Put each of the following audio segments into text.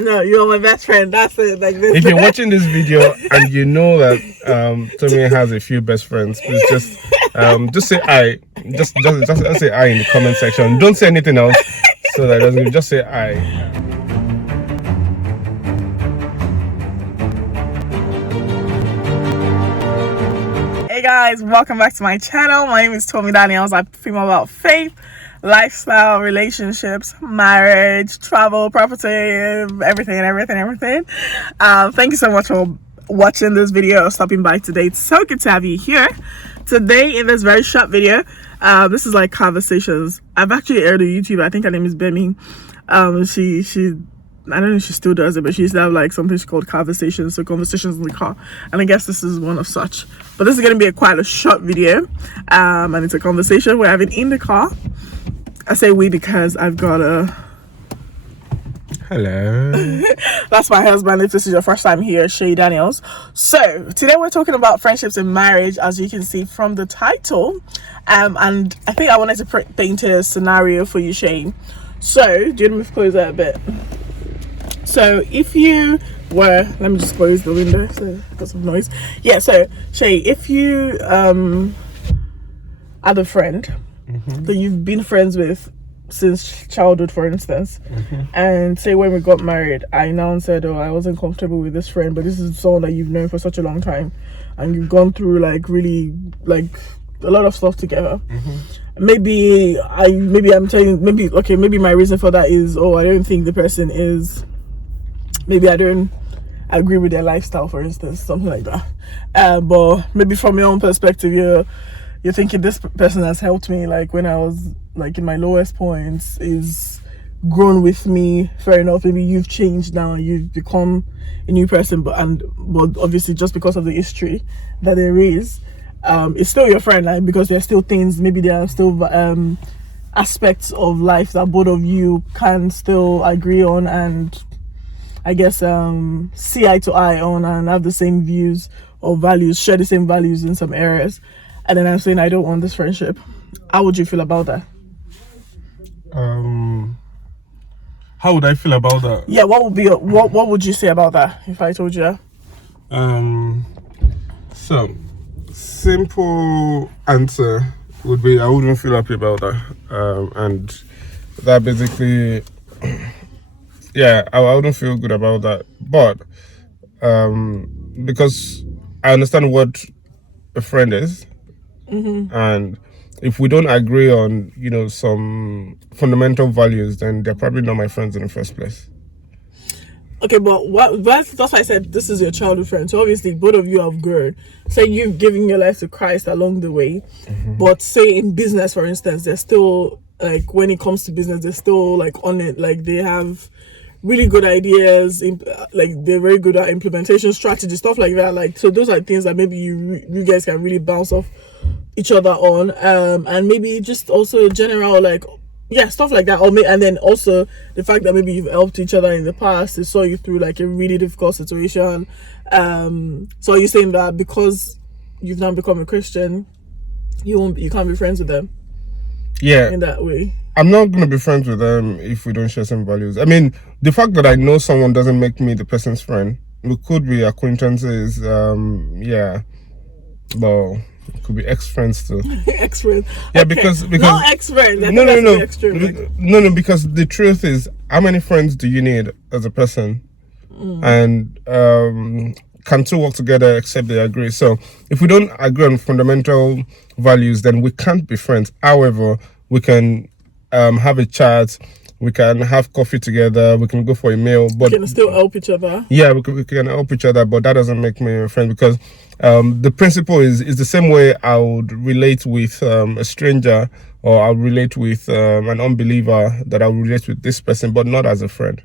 No, you're my best friend. That's it. Like this. If you're watching this video and you know that Tommy has a few best friends, please just say I. Just say I in the comment section. Don't say anything else, so that doesn't. Just say I. Hey guys, welcome back to my channel. My name is Tommy Daniels. I film about faith, lifestyle, relationships, marriage, travel, property, everything. Thank you so much for watching this video or stopping by today. It's so good to have you here. Today in this very short video, this is like conversations. I've actually aired a YouTube. I think her name is Bemi. She I don't know if she still does it, but she used to have like something she called conversations, so conversations in the car, and I guess this is one of such. But this is going to be quite a short video, and it's a conversation we're having in the car. I say we because I've got a hello. That's my husband. If this is your first time here, Seyi Daniels. So today we're talking about friendships and marriage, as you can see from the title, and I think I wanted to paint a scenario for you, Seyi. So do you want me to close that a bit? So if you were, let me just close the window so got some noise. Yeah, so Seyi, if you had a friend that you've been friends with since childhood, for instance, and say when we got married, I now said, oh, I wasn't comfortable with this friend, but this is someone that you've known for such a long time, and you've gone through like really like a lot of stuff together. Maybe I'm telling, maybe my reason for that is, oh, I don't think the person is, maybe I don't agree with their lifestyle, for instance, something like that. But maybe from your own perspective, you're thinking this person has helped me, like when I was like in my lowest points, is grown with me. Fair enough, maybe you've changed now, you've become a new person, but obviously just because of the history that there is, it's still your friend, like, because there's still things, maybe there are still aspects of life that both of you can still agree on, and I guess see eye to eye on, and have the same views or values, share the same values in some areas. And then I'm saying I don't want this friendship. How would you feel about that? How would I feel about that? Yeah, what would you say about that if I told you that? So simple answer would be I wouldn't feel happy about that. And that basically, yeah, I wouldn't feel good about that. But because I understand what a friend is, and if we don't agree on, some fundamental values, then they're probably not my friends in the first place. Okay, but that's why I said this is your childhood friend. So obviously both of you have grown. Say you've given your life to Christ along the way, but say in business, for instance, they're still like, when it comes to business, they're still like on it. Like they have really good ideas, like they're very good at implementation strategy, stuff like that. Like, so those are things that maybe you guys can really bounce off each other on, and maybe just also general, like, yeah, stuff like that. And then also the fact that maybe you've helped each other in the past, they saw you through like a really difficult situation. So are you saying that because you've now become a Christian, you can't be friends with them? Yeah, in that way. I'm not going to be friends with them if we don't share some values. I mean, the fact that I know someone doesn't make me the person's friend. We could be acquaintances, yeah, but it could be ex-friends too. Ex-friends. Yeah, okay. because not ex-friends. No, because the truth is, how many friends do you need as a person? And can two work together except they agree? So if we don't agree on fundamental values, then we can't be friends. However, we can have a chat, we can have coffee together, we can go for a meal, but we can still help each other. Yeah, we can help each other, but that doesn't make me a friend, because the principle is the same way I would relate with a stranger, or I'll relate with an unbeliever, that I'll relate with this person, but not as a friend.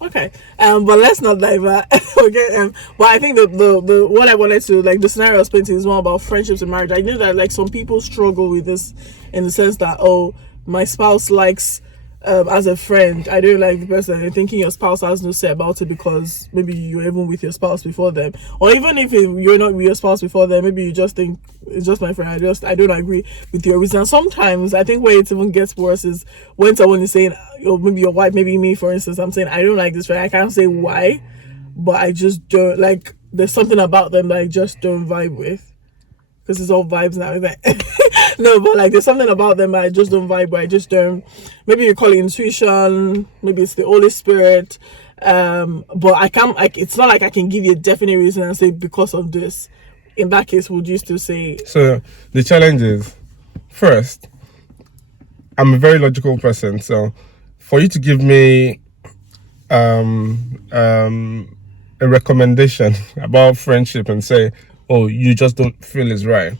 Okay, but let's not divert. Okay, but I think the what I wanted to, like, the scenario I was painting is more about friendships and marriage. I know that like some people struggle with this in the sense that, oh, my spouse likes as a friend, I don't like the person, and thinking your spouse has no say about it because maybe you're even with your spouse before them, or even if you're not with your spouse before them, maybe you just think it's just my friend. I don't agree with your reason. Sometimes I think where it even gets worse is when someone is saying, or maybe your wife, maybe me, for instance, I'm saying I don't like this friend. I can't say why, but I just don't like. There's something about them that I just don't vibe with. Because it's all vibes now, isn't it? No, but like there's something about them I just don't vibe with. I just don't. Maybe you call it intuition. Maybe it's the Holy Spirit. But I can't. Like, it's not like I can give you a definite reason and say because of this. In that case, would you still say? So the challenge is, first, I'm a very logical person. So for you to give me a recommendation about friendship and say, oh, you just don't feel is right,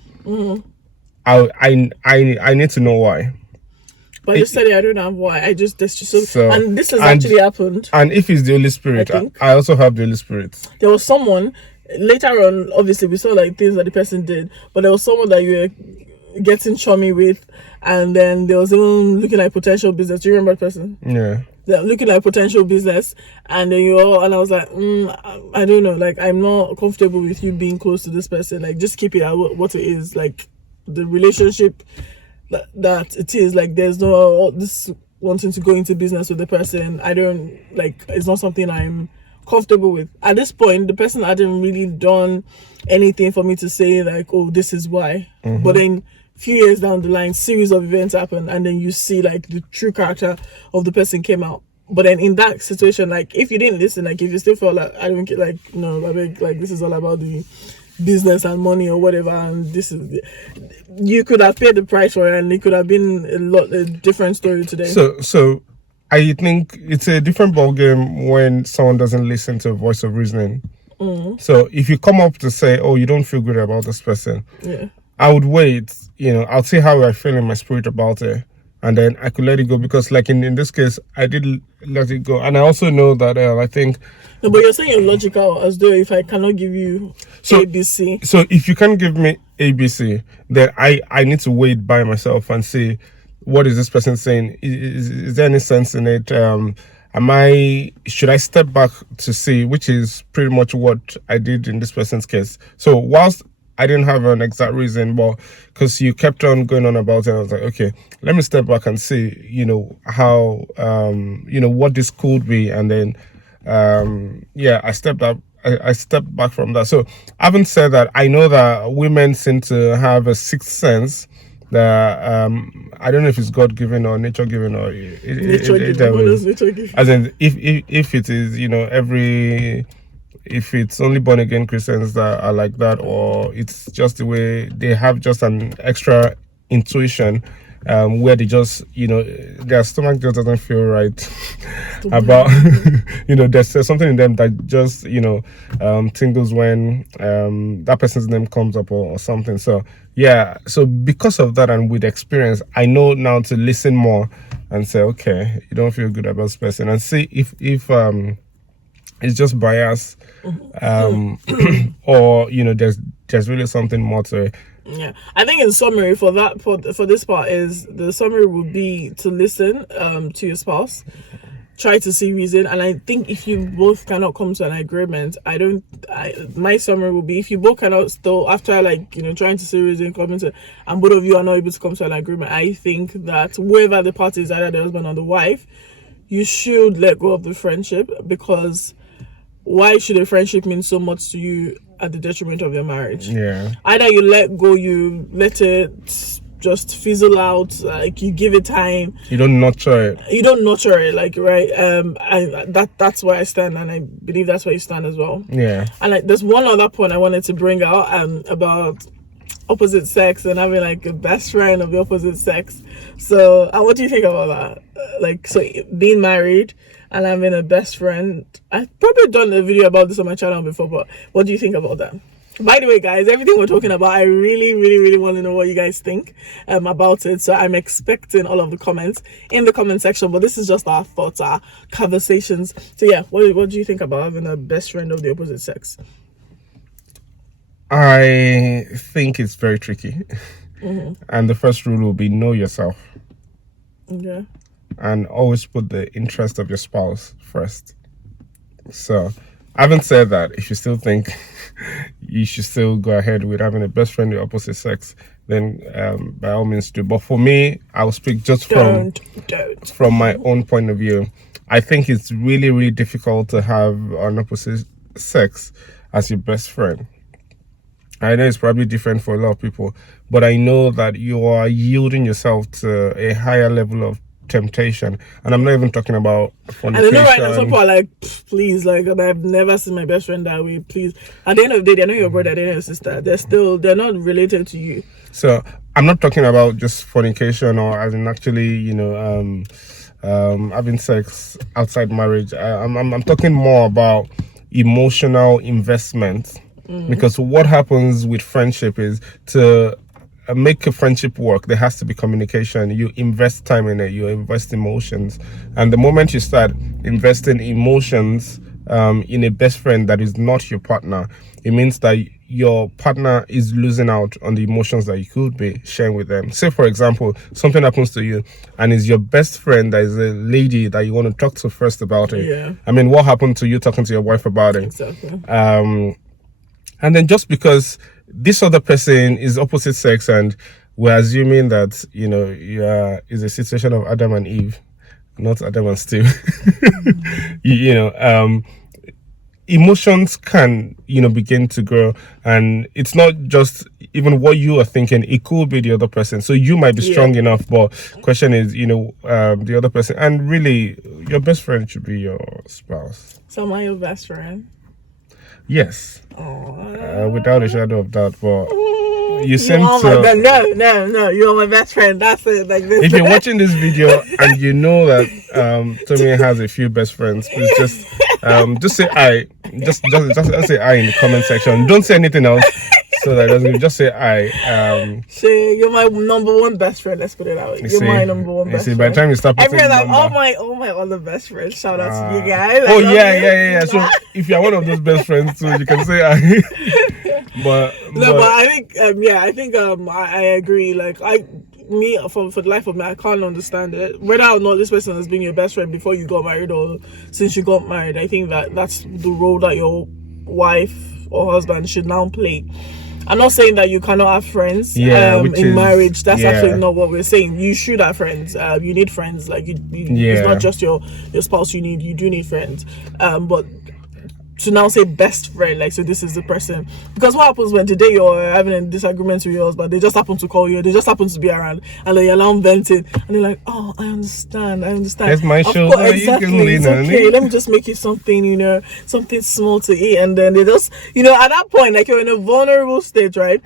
I need to know why. But you said I don't have why. That's just so, and this has and- actually happened. And if it's the Holy Spirit, I also have the Holy Spirit. There was someone later on. Obviously, we saw like things that the person did, but there was someone that you were getting chummy with, and then there was even looking like potential business. Do you remember the person? Yeah. They're looking like potential business, and then and I was like, I don't know, like I'm not comfortable with you being close to this person. Like just keep it at what it is. Like the relationship that it is. Like there's no this wanting to go into business with the person. I don't like. It's not something I'm comfortable with. At this point, the person hadn't really done anything for me to say like, oh, this is why. But then few years down the line, series of events happen, and then you see like the true character of the person came out. But then in that situation, like if you didn't listen, like if you still felt like I don't get like no, like this is all about the business and money or whatever, and this is you could have paid the price for it, and it could have been a different story today. So I think it's a different ballgame when someone doesn't listen to a voice of reasoning. So if you come up to say, oh, you don't feel good about this person, yeah, I would wait, I'll see how I feel in my spirit about it, and then I could let it go, because like in this case, I did let it go. And I also know that I think... No, but you're saying you're logical, as though if I cannot give you ABC. So if you can't give me ABC, then I need to wait by myself and see, what is this person saying? Is there any sense in it? Should I step back to see, which is pretty much what I did in this person's case. So whilst I didn't have an exact reason, but because you kept on going on about it, I was like, okay, let me step back and see, how, what this could be. And then, I stepped up. I stepped back from that. So having said that, I know that women seem to have a sixth sense that I don't know if it's God given or nature given or Nature given. As in, if it is, if it's only born again Christians that are like that, or it's just the way they have just an extra intuition, where they just, their stomach just doesn't feel right about, there's something in them that just, tingles when that person's name comes up or something. So, yeah. So because of that, and with experience, I know now to listen more and say, okay, you don't feel good about this person, and see if it's just bias, or there's really something more to it. Yeah, I think in summary for this part is the summary would be to listen to your spouse, try to see reason, and I think if you both cannot come to an agreement, my summary would be, if you both cannot still, after trying to see reason, come to, and both of you are not able to come to an agreement, I think that whoever the party is, either the husband or the wife, you should let go of the friendship, because why should a friendship mean so much to you at the detriment of your marriage? Yeah. Either you let go, you let it just fizzle out, like you give it time. You don't nurture it, like, right? That's where I stand, and I believe that's where you stand as well. Yeah. And there's one other point I wanted to bring out about opposite sex and having like a best friend of the opposite sex. So what do you think about that? So being married and having a best friend. I've probably done a video about this on my channel before, but what do you think about that? By the way, guys, everything we're talking about, I really, really, really want to know what you guys think about it. So I'm expecting all of the comments in the comment section, but this is just our thoughts, our conversations. So yeah, what do you think about having a best friend of the opposite sex? I think it's very tricky. And the first rule will be know yourself. Okay. and always put the interest of your spouse first. So, having said that, if you still think you should still go ahead with having a best friend of the opposite sex, then by all means do. But for me, I'll speak just from my own point of view. I think it's really, really difficult to have an opposite sex as your best friend. I know it's probably different for a lot of people, but I know that you are yielding yourself to a higher level of temptation. And I'm not even talking about fornication. And I know right now some people are like, please, like, I've never seen my best friend that way, please. At the end of the day, they're not your brother, they're not your sister. They're not related to you. So I'm not talking about just fornication or as in actually, having sex outside marriage. I'm talking more about emotional investment. Because what happens with friendship is to make a friendship work, there has to be communication. You invest time in it, you invest emotions. And the moment you start investing emotions in a best friend that is not your partner, it means that your partner is losing out on the emotions that you could be sharing with them. Say, for example, something happens to you and is your best friend that is a lady that you want to talk to first about it. Yeah. I mean, what happened to you talking to your wife about it? Exactly. And then just because this other person is opposite sex and we're assuming that, is a situation of Adam and Eve, not Adam and Steve, emotions can, begin to grow. And it's not just even what you are thinking, it could be the other person. So you might be strong enough, but question is, the other person. And really, your best friend should be your spouse. So am I your best friend? Yes. Without a shadow of doubt, but you seem to... No, you're my best friend. That's it. Like this. If you're watching this video and you know that Tommy has a few best friends, please just say I. Just say I in the comment section. Don't say anything else. So that doesn't just say I. Shay, you're my number one best friend. Let's put it that way. You're my number one best friend. By the time you start putting like all my other best friends. Shout out to you guys. Oh yeah. So if you're one of those best friends too, you can say I. but I think I agree. Like for the life of me, I can't understand it. Whether or not this person has been your best friend before you got married or since you got married, I think that's the role that your wife or husband should now play. I'm not saying that you cannot have friends in marriage. That's absolutely not what we're saying. You should have friends. You need friends. Like it's not just your spouse. You do need friends. But to now say best friend, like, so this is the person, because what happens when today you're having a disagreement with your husband, they just happen to call you, they just happen to be around, and then you're now venting, and they're like, oh, I understand. That's my show. Exactly. It's okay, let me just make you something, something small to eat. And then they just, at that point, like, you're in a vulnerable state, right?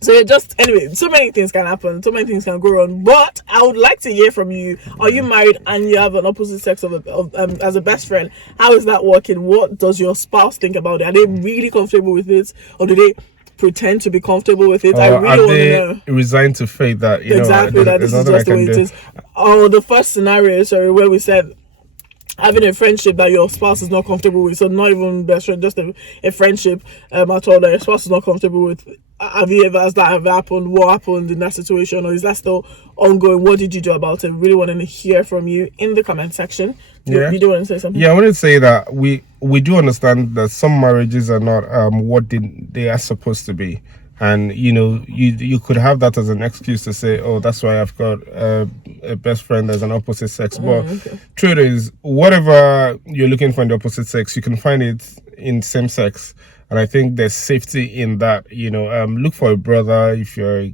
So anyway, so many things can happen, so many things can go wrong. But I would like to hear from you. Are you married and you have an opposite sex as a best friend? How is that working? What does your spouse think about it? Are they really comfortable with it, or do they pretend to be comfortable with it? I really want to know. Resigned to fate that that this is just the way it is. Or the first scenario, where we said having a friendship that your spouse is not comfortable with, so not even best friend, just a friendship at all that your spouse is not comfortable with. Has that ever happened? What happened in that situation, or is that still ongoing? What did you do about it? Really want to hear from you in the comment section. You do want to say something? I want to say that we do understand that some marriages are not what they are supposed to be. And you could have that as an excuse to say, oh, that's why I've got a best friend as an opposite sex. But truth is, whatever you're looking for in the opposite sex, you can find it in same sex. And I think there's safety in that. Look for a brother if you're a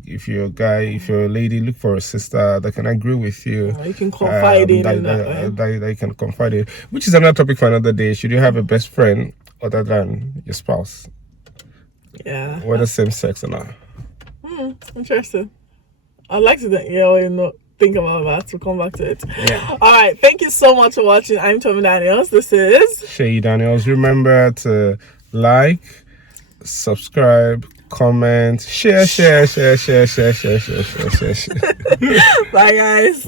guy. If you're a lady, look for a sister that can agree with you. You can confide in that you can confide in. Which is another topic for another day. Should you have a best friend other than your spouse? Yeah. Whether same sex or not. Interesting. I'd like to think about that. We'll come back to it. Yeah. All right. Thank you so much for watching. I'm Tommy Daniels. This is Seyi Daniels. Remember to like, subscribe, comment, share. Bye, guys.